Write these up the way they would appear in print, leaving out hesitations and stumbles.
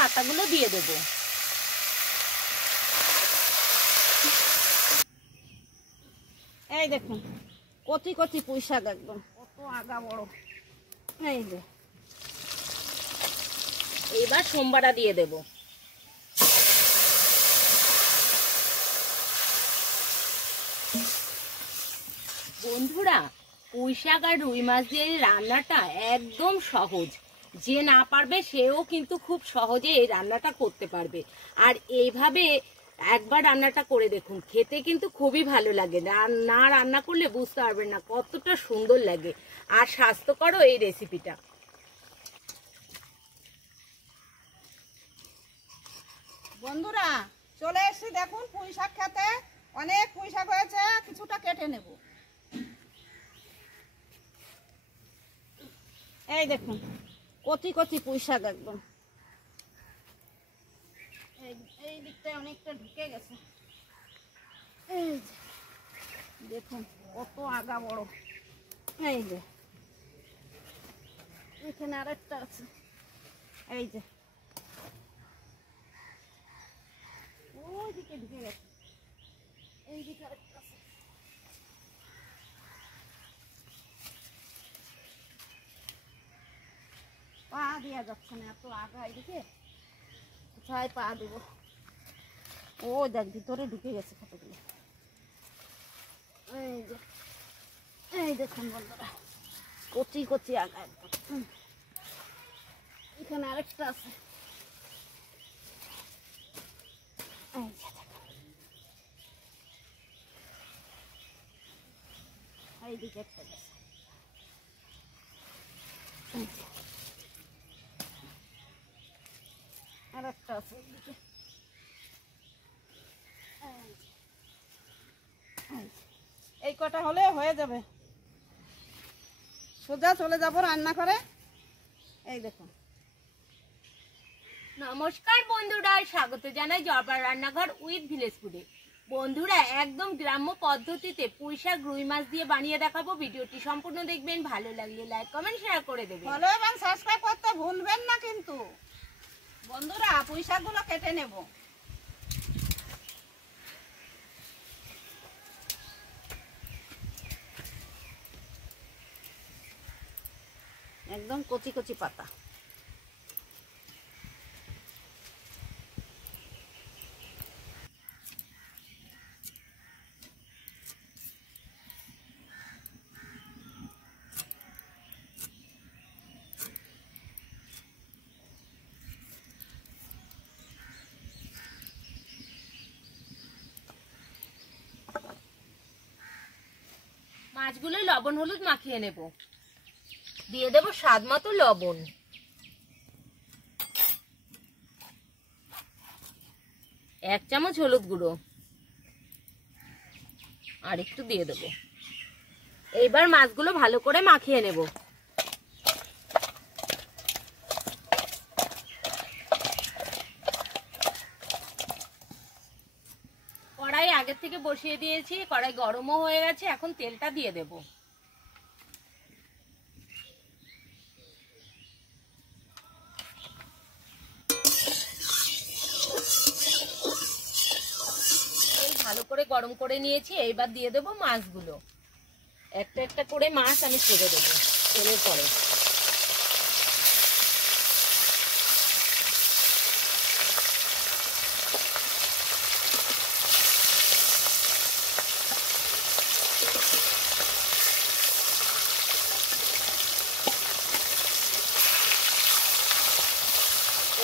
পাতাগুলো দিয়ে দেব। এই দেখুন কচি কচি পুঁই শাক, একদম কত আগা বড়। এই যে এবার সোমবারা দিয়ে দেব। বন্ধুরা, পুঁই শাক আর রুই মাছ দিয়ে রান্নাটা একদম সহজ। যে না পারবে সেও কিন্তু খুব সহজে এই রান্নাটা করতে পারবে। আর এইভাবে একবার রান্নাটা করে দেখুন, খেতে কিন্তু খুবই ভালো লাগে। না রান্না করলে বুঝতে পারবেন না কতটা সুন্দর লাগে। আর স্বাস্থ্যকরও এই রেসিপিটা। বন্ধুরা চলে এসেছি, দেখুন পুঁই শাক খেতে। অনেক পুঁই শাক হয়েছে, কিছুটা কেটে নেব। এই দেখুন কচি কচি পুঁই শাক, একদম এই দিকটায় অনেকটা ঢুকে গেছে। এই যে দেখুন কত আগা বড়। এই যে এখানে আরেকটা আছে। এই যে ওইদিকে ঢুকে গেছে। এইদিকে আরেকটা আছে। পা দেওয়া যাচ্ছে না, এত আগা। এদিকে কোথায় পা দেবো? ও দেখ ভিতরে ঢুকে গেছে কতগুলো। এই যে এই দেখুন বন্ধুরা কচি কচি আগা একদম। এখানে আরেকটা আছে। এই যে এইদিকে একটা গেছে। আর একটা আছে এইদিকে। এই কটা হলে হয়ে যাবে, সোজা চলে যাব রান্না করে। এই দেখুন। নমস্কার বন্ধুরা, স্বাগত জানাই জয়পার রান্নাঘর উইথ ভিলেজ ফুডে। বন্ধুরা, একদম গ্রাম্য পদ্ধতিতে পুঁই শাক রুই মাছ দিয়ে বানিয়ে দেখাবো। ভিডিওটি সম্পূর্ণ দেখবেন, ভালো লাগলে লাইক কমেন্ট শেয়ার করে দেবেন। ফলো এবং সাবস্ক্রাইব করতে ভুলবেন না কিন্তু। বন্ধুরা পুঁই শাকগুলো কেটে নেব। একদম কচি কচি পাতা। মাছগুলো লবণ হলুদ মাখিয়ে নেব। দিয়ে দেব স্বাদ মতো লবণ, 1 চামচ হলুদ গুঁড়ো, আর একটু দিয়ে দেব। এইবার মাছগুলো ভালো করে মাখিয়ে নেব। কড়াই আগের থেকে বসিয়ে দিয়েছি, কড়াই গরমও হয়ে গেছে। এখন তেলটা দিয়ে দেব। ভালো করে গরম করে নিয়েছি। এইবার দিয়ে দেব মাছগুলো। একটা একটা করে মাছ আমি ছেড়ে দেবো তেলের পরে।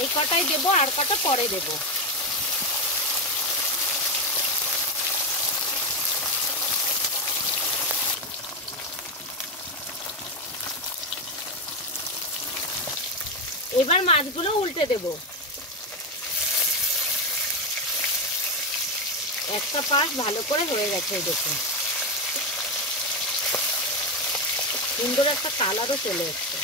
এই কটাই দেবো, আর কটা পরে দেবো। এবার মাছগুলো উল্টে দেব। একটা পাশ ভালো করে হয়ে গেছে, দেখুন সুন্দর একটা কালারও চলে এসছে।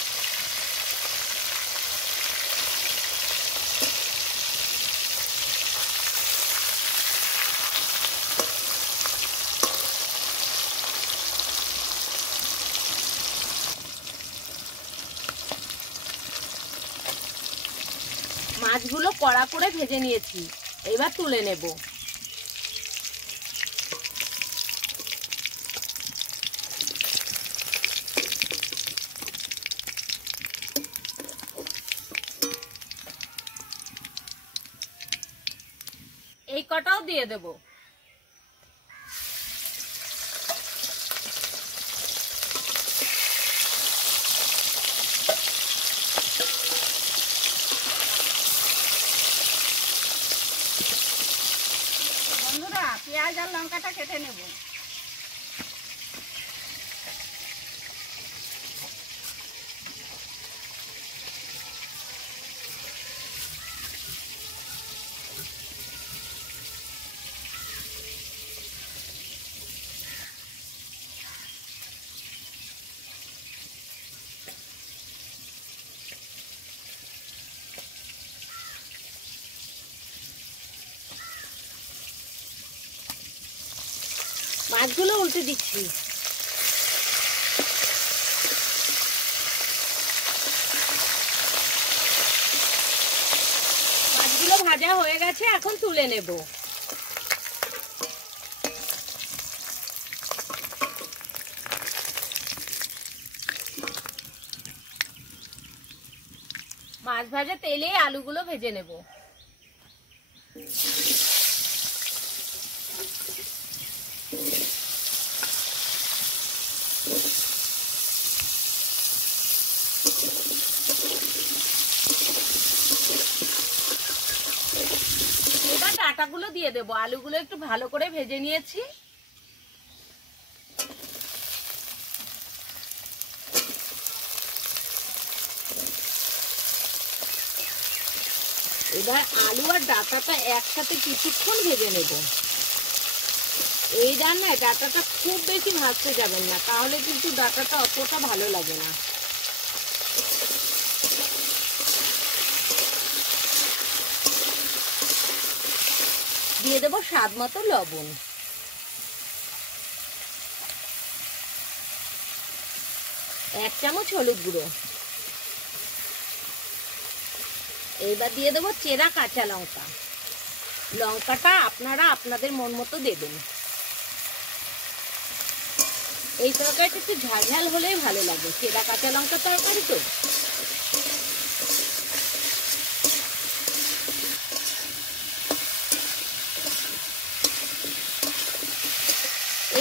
মাছগুলো কড়া করে ভেজে নিয়েছি, এবার তুলে নেব। এই কটাও দিয়ে দেব। বন্ধুরা পেঁয়াজ আর লঙ্কাটা কেটে নেব। মাছগুলো উল্টে দিচ্ছি। মাছগুলো ভাজা হয়ে গেছে, এখন তুলে নেব। মাছ ভাজা তেলে আলুগুলো ভেজে নেব। এবার ডাঁটাগুলো দিয়ে দেবো। আলুগুলো একটু ভালো করে ভেজে নিয়েছি। এবার আলু আর ডাঁটাটা একসাথে কিছুক্ষণ ভেজে নেব। এই রান্নায় ডাঁটাটা খুব বেশি ভাজতে যাবেন না, তাহলে কিন্তু ডাঁটাটা অতটা ভালো লাগে না। দিয়ে দেবো স্বাদ মতো লবণ। এক চামচ হলুদ গুঁড়ো। এবার দিয়ে দেবো চেরা কাঁচা লঙ্কা। লঙ্কাটা আপনারা আপনাদের মন মতো দেবেন। এই তরকারিটা একটু ঝাল ঝাল হলেই ভালো লাগে, চেরা কাঁচা লঙ্কা তরকারি তো।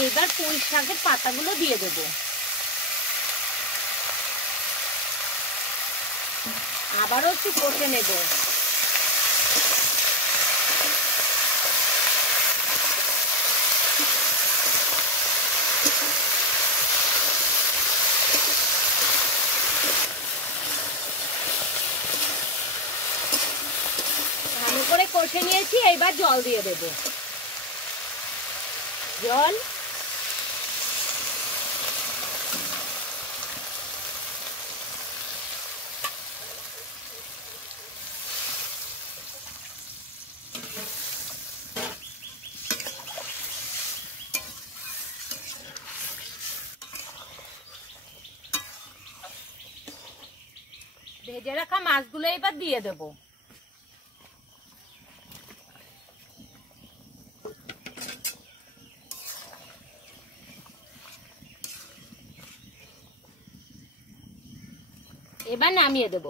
এইবার পুঁই শাকের পাতাগুলো দিয়ে দেবো। আবারও একটু কষে নেব। ভালো করে কষে নিয়েছি, এইবার জল দিয়ে দেব। জল ভেজে রাখা মাছগুলো এবার দিয়ে দেব। এবার নামিয়ে দেব।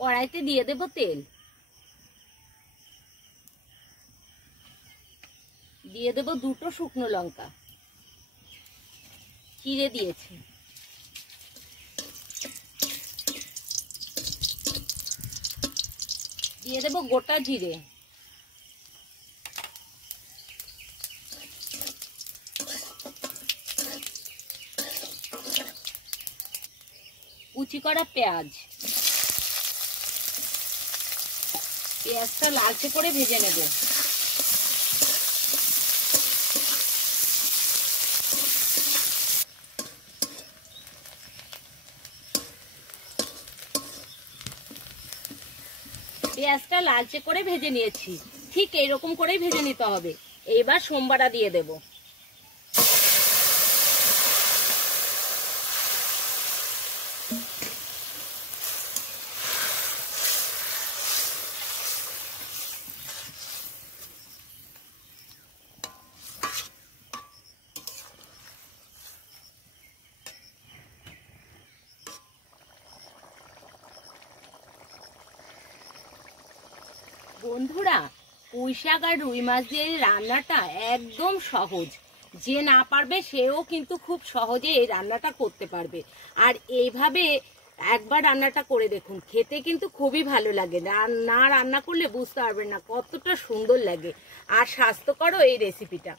কড়াইতে দিয়ে দেব তেল। দিয়ে দেব দুটো শুকনো লঙ্কা চিড়ে দিয়েছি। দিয়ে দেব গোটা জিরে। কুচি করা পেঁয়াজ। পেঁয়াজটা লালচে করে ভেজে নেব। পেঁয়াজটা লালচে করে ভেজে নিয়েছি, ঠিক এইরকম করেই ভেজে নিতে হবে। এইবার সোমবারা দিয়ে দেব। বন্ধুরা, পুঁই শাক আর রুই মাছ দিয়ে এই রান্নাটা একদম সহজ। যে না পারবে সেও কিন্তু খুব সহজে এই রান্নাটা করতে পারবে। আর এইভাবে একবার রান্নাটা করে দেখুন, খেতে কিন্তু খুবই ভালো লাগে। না রান্না করলে বুঝতে পারবেন না কতটা সুন্দর লাগে আর স্বাস্থ্যকরও এই রেসিপিটা।